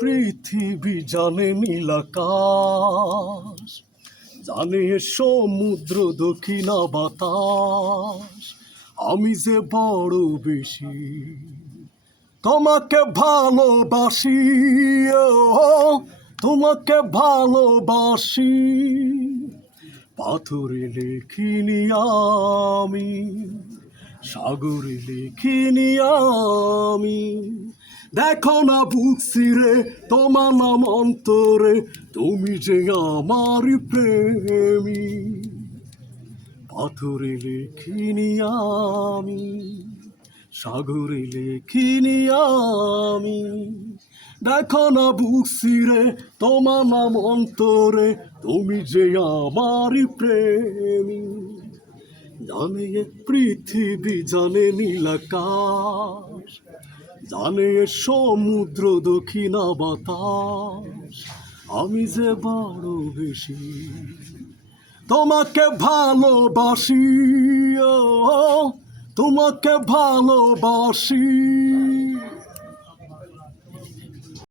পৃথিবী জানে নীল আকাশ, জানে সমুদ্র দক্ষিণা বাতাস। আমি যে বড় বেশি তোমাকে ভালোবাসি, ও তোমাকে ভালোবাসি। পাথরে লেখিনি আমি, সাগরে লেখিনি আমি। দেখো না বুক ছিঁড়ে তোমার নাম অন্তরে, তুমি যে আমার প্রেমী। পাথরে লেখিনি আমি, সাগরে লেখিনি আমি। দেখো না বুক ছিঁড়ে তোমার নাম অন্তরে, তুমি যে আমার প্রেমী। জানে এ পৃথিবী, জানে নীল আকাশ, জানে এ সমুদ্র দক্ষিণা বাতাস। আমি যে বড় বেশি তোমাকে ভালোবাসি, ও তোমাকে ভালোবাসি।